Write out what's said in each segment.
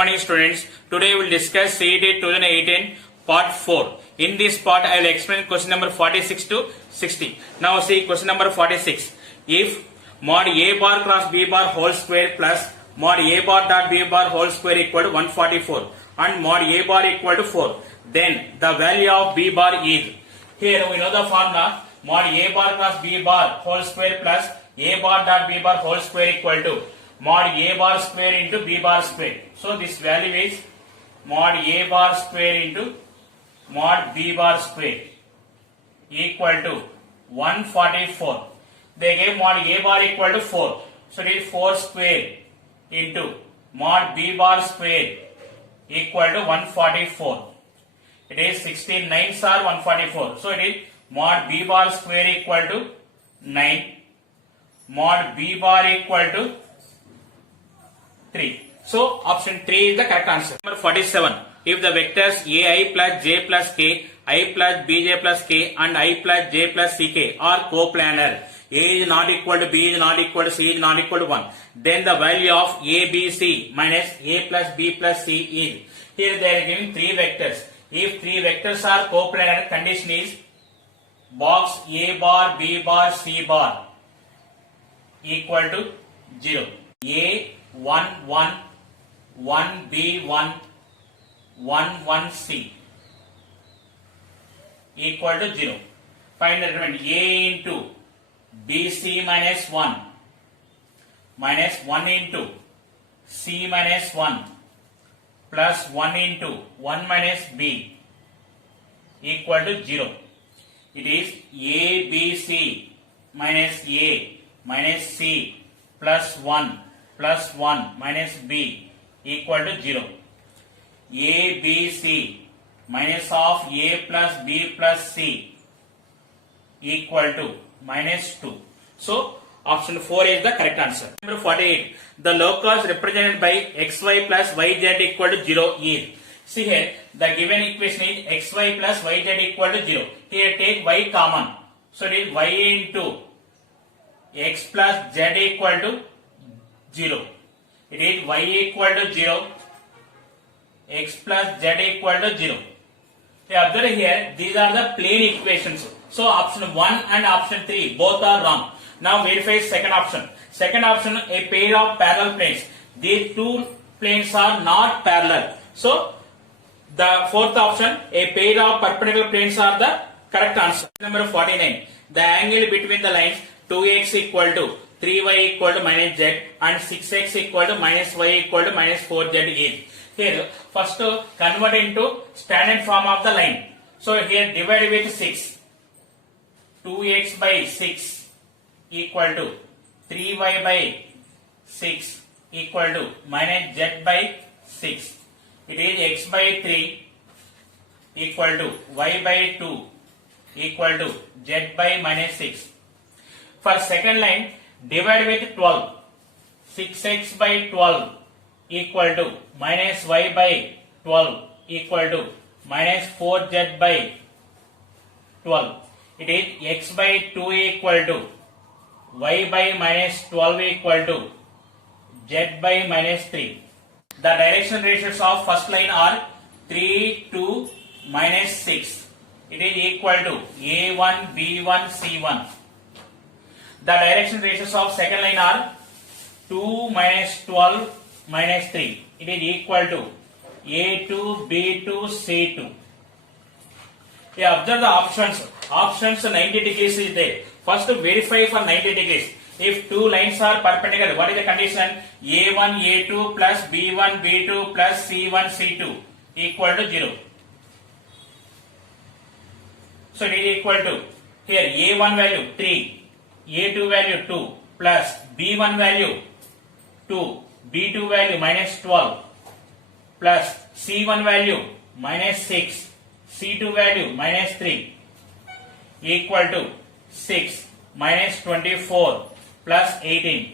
morning students. Today we will discuss CET 2018 part 4. In this part I will explain question number 46 to 60. Now see question number 46. If mod A bar cross B bar whole square plus mod A bar dot B bar whole square equal to 144 and mod A bar equal to 4, then the value of B bar is. Here we know the formula mod A bar cross B bar whole square plus A bar dot B bar whole square equal to mod A bar square into B bar square. So this value is mod A bar square into mod B bar square equal to 144. They gave mod A bar equal to 4. So it is 4 square into mod B bar square equal to 144. It is 16 9s are 144. So it is mod B bar square equal to 9. Mod B bar equal to 3. So option 3 is the correct answer. Number 47. If the vectors ai plus j plus k, I plus bj plus k and I plus j plus ck are coplanar, a is not equal to b is not equal to c is not equal to 1, then the value of a, b, c minus a plus b plus c is. Here they are giving 3 vectors. If 3 vectors are coplanar, condition is box a bar, b bar, c bar equal to 0. A 1 1 1 b 1 1 1 c equal to 0. Find the determinant. A into bc minus 1 minus 1 into c minus 1 plus 1 into 1 minus b equal to 0. It is a bc minus a minus c plus 1 plus 1 minus b equal to 0. A, B, C minus of A plus B plus C equal to minus 2. So, option 4 is the correct answer. Number 48. The locus represented by xy plus yz equal to 0 is. See here, the given equation is xy plus yz equal to 0. Here take y common. So, it is y into x plus z equal to 0. It is y equal to 0, x plus z equal to 0. Observe here, these are the plane equations. So option 1 and option 3 both are wrong. Now verify second option. Second option, a pair of parallel planes. These two planes are not parallel. So the fourth option, a pair of perpendicular planes are the correct answer. Number 49. The angle between the lines 2x equal to 3y equal to minus z and 6x equal to minus y equal to minus 4z is. Here first convert into standard form of the line. So here divide with 6. 2x by 6 equal to 3y by 6 equal to minus z by 6. It is x by 3 equal to y by 2 equal to z by minus 6. For second line, divide with 12. 6x by 12 equal to minus y by 12 equal to minus 4z by 12. It is x by 2 equal to y by minus 12 equal to z by minus 3. The direction ratios of first line are 3, 2, minus 6. It is equal to a1, b1, c1. The direction ratios of second line are 2 minus 12 minus 3. It is equal to A2, B2, C2. Here observe the options. Options 90 degrees is there. First verify for 90 degrees. If two lines are perpendicular, what is the condition? A1, A2 plus B1, B2 plus C1, C2 equal to 0. So it is equal to, here A1 value 3. A2 value 2 plus B1 value 2, B2 value minus 12 plus C1 value minus 6, C2 value minus 3 equal to 6 minus 24 plus 18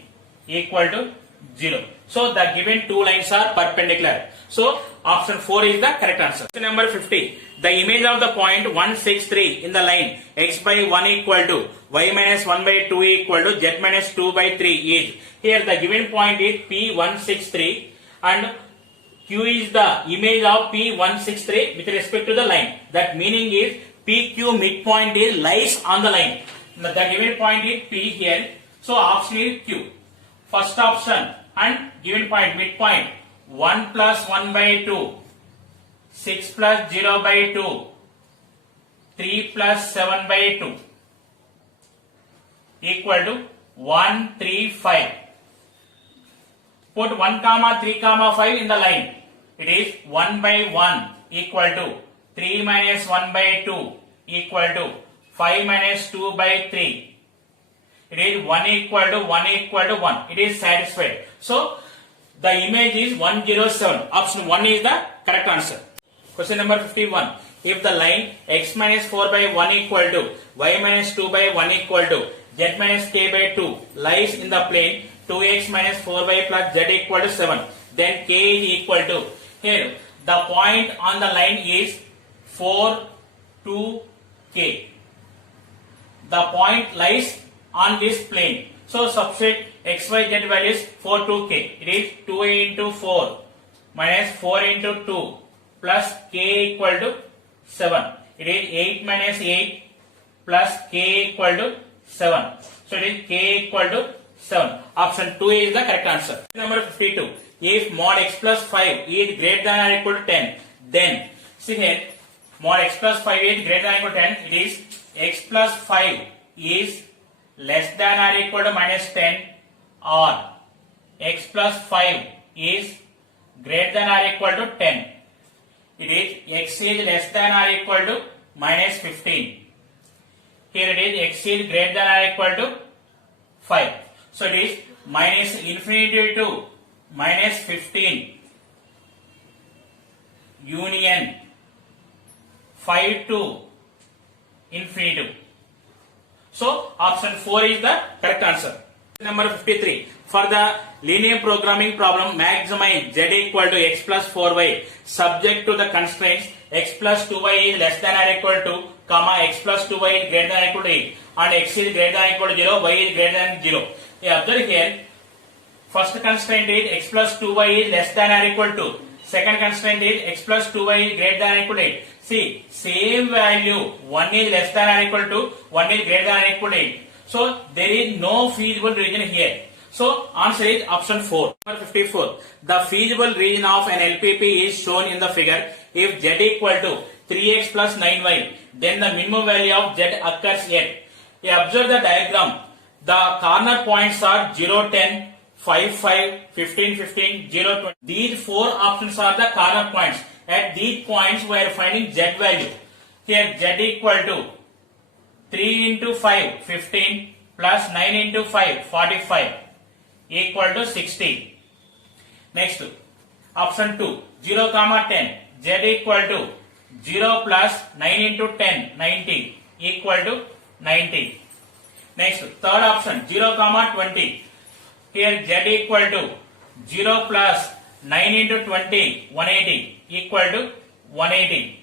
equal to 0. So the given two lines are perpendicular. So option 4 is the correct answer. Question number 50. The image of the point 163 in the line x by 1 equal to y minus 1 by 2 equal to z minus 2 by 3 is. Here the given point is P163 and Q is the image of P163 with respect to the line. That meaning is PQ midpoint is lies on the line. The given point is P here. So option is Q. First option and given point midpoint 1 plus 1 by 2, 6 plus 0 by 2, 3 plus 7 by 2 equal to 1, 3, 5. Put 1 comma 3 comma 5 in the line. It is 1 by 1 equal to 3 minus 1 by 2 equal to 5 minus 2 by 3. It is 1 equal to 1 equal to 1. It is satisfied. So the image is 107. Option 1 is the correct answer. Question number 51. If the line x minus 4 by 1 equal to y minus 2 by 1 equal to z minus k by 2 lies in the plane 2x minus 4y plus z equal to 7, then k is equal to, here the point on the line is 4 to k. The point lies on this plane. So substitute x, y, z values 4 to k. It is 2 into 4 minus 4 into 2 plus k equal to 7. It is 8 minus 8 plus k equal to 7. So it is k equal to 7. Option 2 is the correct answer. Number 52. If mod x plus 5 is greater than or equal to 10, then see here mod x plus 5 is greater than or equal to 10. It is x plus 5 is less than or equal to minus 10, or x plus 5 is greater than or equal to 10. It is x is less than or equal to minus 15. Here it is x is greater than or equal to 5. So it is minus infinity to minus 15 union 5 to infinity. So option 4 is the correct answer. Number 53. For the linear programming problem, maximize z equal to x plus 4y subject to the constraints x plus 2y is less than or equal to, comma x plus 2y is greater than or equal to 8, and x is greater than or equal to 0, y is greater than 0. Observe here, first constraint is x plus 2y is less than or equal to. Second constraint is x plus 2y is greater than or equal to 8. See, same value, 1 is less than or equal to, 1 is greater than or equal to 8. So there is no feasible region here. So answer is option 4. Number 54. The feasible region of an LPP is shown in the figure. If z equal to 3x plus 9y, then the minimum value of z occurs at. Observe the diagram. The corner points are 0, 10, 5, 5, 15, 15, 0, 20. These 4 options are the corner points. At these points we are finding z value. Here z equal to 3 into 5, 15, plus 9 into 5, 45, equal to 60. Next, option 2, 0, 10, z equal to 0 plus 9 into 10, 90, equal to 90. Next, third option, 0, 20, here z equal to 0 plus 9 into 20, 180, equal to 180.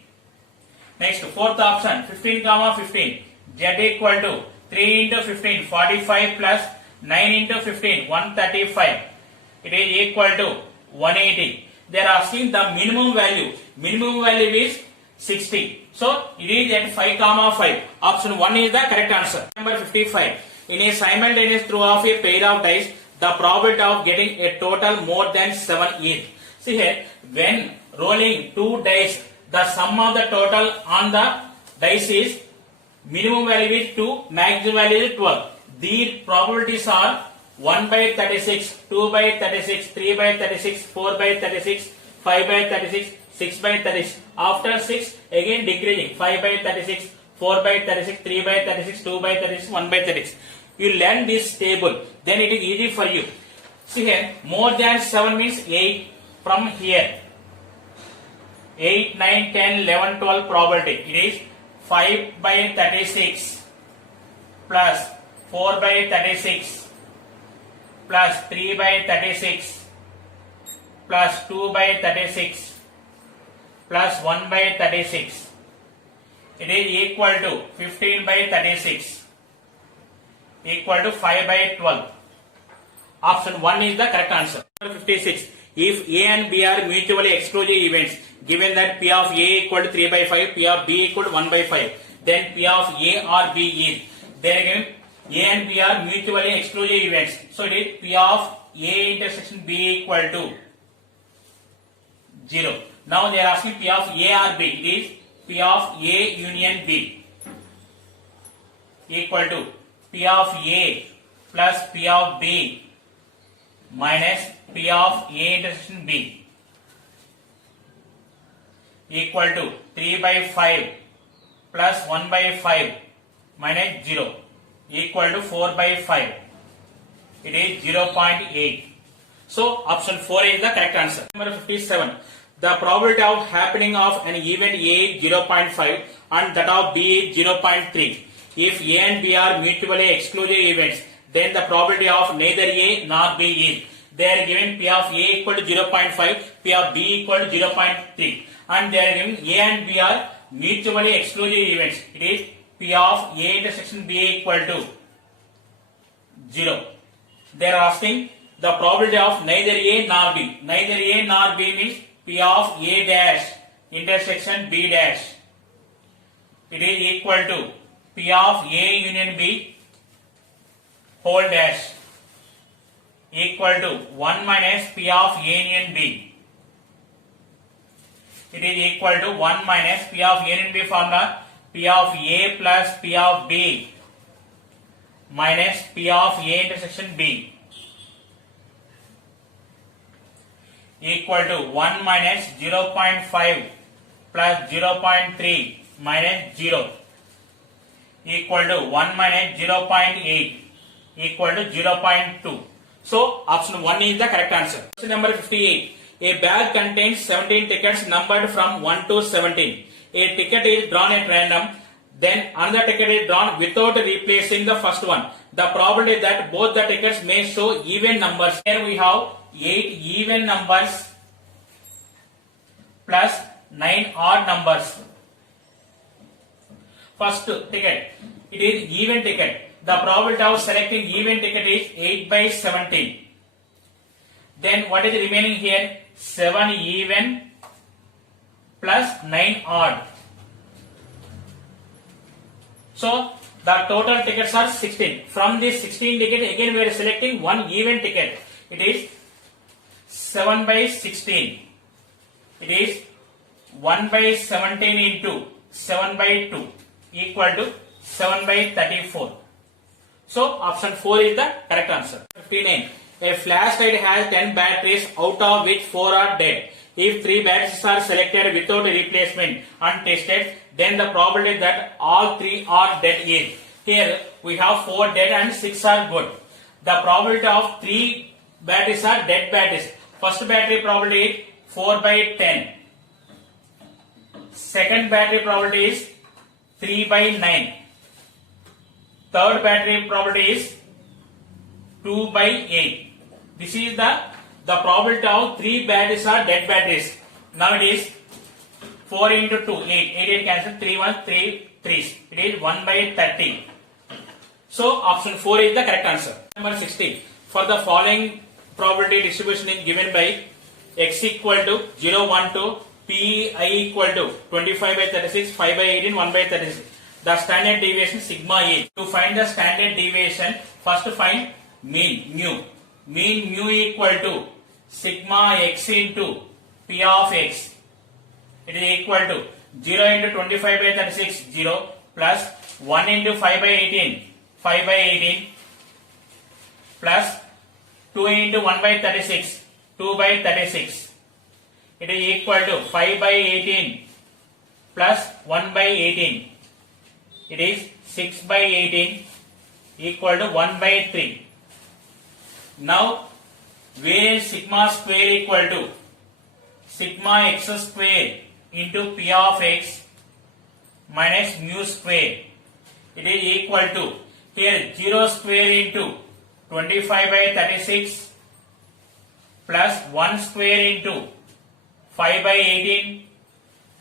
Next, fourth option, 15, 15, z equal to 3 into 15, 45 plus 9 into 15, 135. It is equal to 180. They are asking the minimum value. Minimum value is 60. So it is at 5, 5. Option 1 is the correct answer. Number 55. In a simultaneous throw of a pair of dice, the probability of getting a total more than 7 is. See here, when rolling 2 dice, the sum of the total on the dice is minimum value is 2, maximum value is 12. These probabilities are 1 by 36, 2 by 36, 3 by 36, 4 by 36, 5 by 36, 6 by 36. After 6, again decreasing. 5 by 36, 4 by 36, 3 by 36, 2 by 36, 1 by 36. You learn this table, then it is easy for you. See here, more than 7 means 8 from here. 8, 9, 10, 11, 12 probability. It is 5 by 36 plus 4 by 36 plus 3 by 36 plus 2 by 36 plus 1 by 36. It is equal to 15 by 36 equal to 5 by 12. Option 1 is the correct answer. 56. if A and B are mutually exclusive events, given that P of A equal to 3 by 5, P of B equal to 1 by 5, then P of A or B is, then again A and B are mutually exclusive events. So it is P of A intersection B equal to 0. Now they are asking P of A or B. It is P of A union B equal to P of A plus P of B minus P of A intersection B equal to 3 by 5 plus 1 by 5 minus 0 equal to 4 by 5. It is 0.8. So option 4 is the correct answer. Number 57. The probability of happening of an event A is 0.5 and that of B is 0.3. If A and B are mutually exclusive events, then the probability of neither A nor B is. They are given P of A equal to 0.5, P of B equal to 0.3, and they are given A and B are mutually exclusive events. It is P of A intersection B equal to 0. They are asking the probability of neither A nor B. Neither A nor B means P of A dash intersection B dash. It is equal to P of A union B whole dash equal to 1 minus P of A union B. It is equal to 1 minus P of A union B formula, P of A plus P of B minus P of A intersection B equal to 1 minus 0.5 plus 0.3 minus 0 equal to 1 minus 0.8 equal to 0.2. So option 1 is the correct answer. Question number 58. A bag contains 17 tickets numbered from 1 to 17. A ticket is drawn at random, then another ticket is drawn without replacing the first one. The probability that both the tickets may show even numbers. Here we have 8 even numbers plus 9 odd numbers. First ticket, it is even ticket. The probability of selecting even ticket is 8 by 17. Then what is remaining here? 7 even plus 9 odd. So the total tickets are 16. From this 16 ticket, again we are selecting one even ticket. It is 7 by 16. It is 1 by 17 into 7 by 2 equal to 7 by 34. So option 4 is the correct answer. 59. A flashlight has 10 batteries out of which 4 are dead. If 3 batteries are selected without replacement and tested, then the probability that all 3 are dead is. Here we have 4 dead and 6 are good. The probability of 3 batteries are dead batteries. First battery probability is 4 by 10. Second battery probability is 3 by 9. Third battery probability is 2 by 8. This is the probability of 3 batteries are dead batteries. Now it is 4 into 2, 8. 8 cancel, 3 1, 3 3s. It is 1 by 30. So option 4 is the correct answer. Number 60. For the following probability distribution is given by x equal to 0, 1, 2, pi equal to 25 by 36, 5 by 18, 1 by 36. The standard deviation sigma is. To find the standard deviation, first find mean mu. Mean mu equal to sigma x into p of x. It is equal to 0 into 25 by 36, 0 plus 1 into 5 by 18, 5 by 18 plus 2 into 1 by 36, 2 by 36. It is equal to 5 by 18 plus 1 by 18. It is 6 by 18 equal to 1 by 3. Now variance sigma square equal to sigma x square into p of x minus mu square. It is equal to, here 0 square into 25 by 36 plus 1 square into 5 by 18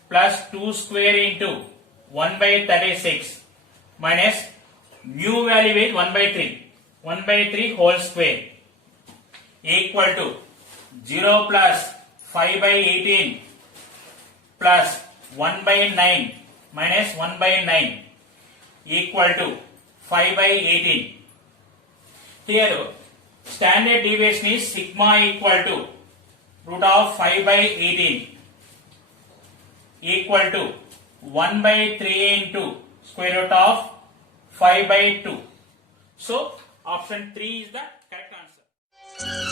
plus 2 square into 1 by 36 minus mu value is 1 by 3. 1 by 3 whole square equal to 0 plus 5 by 18 plus 1 by 9 minus 1 by 9 equal to 5 by 18. Here standard deviation is sigma equal to root of 5 by 18 equal to 1 by 3 into square root of 5 by 2. So option 3 is the correct answer.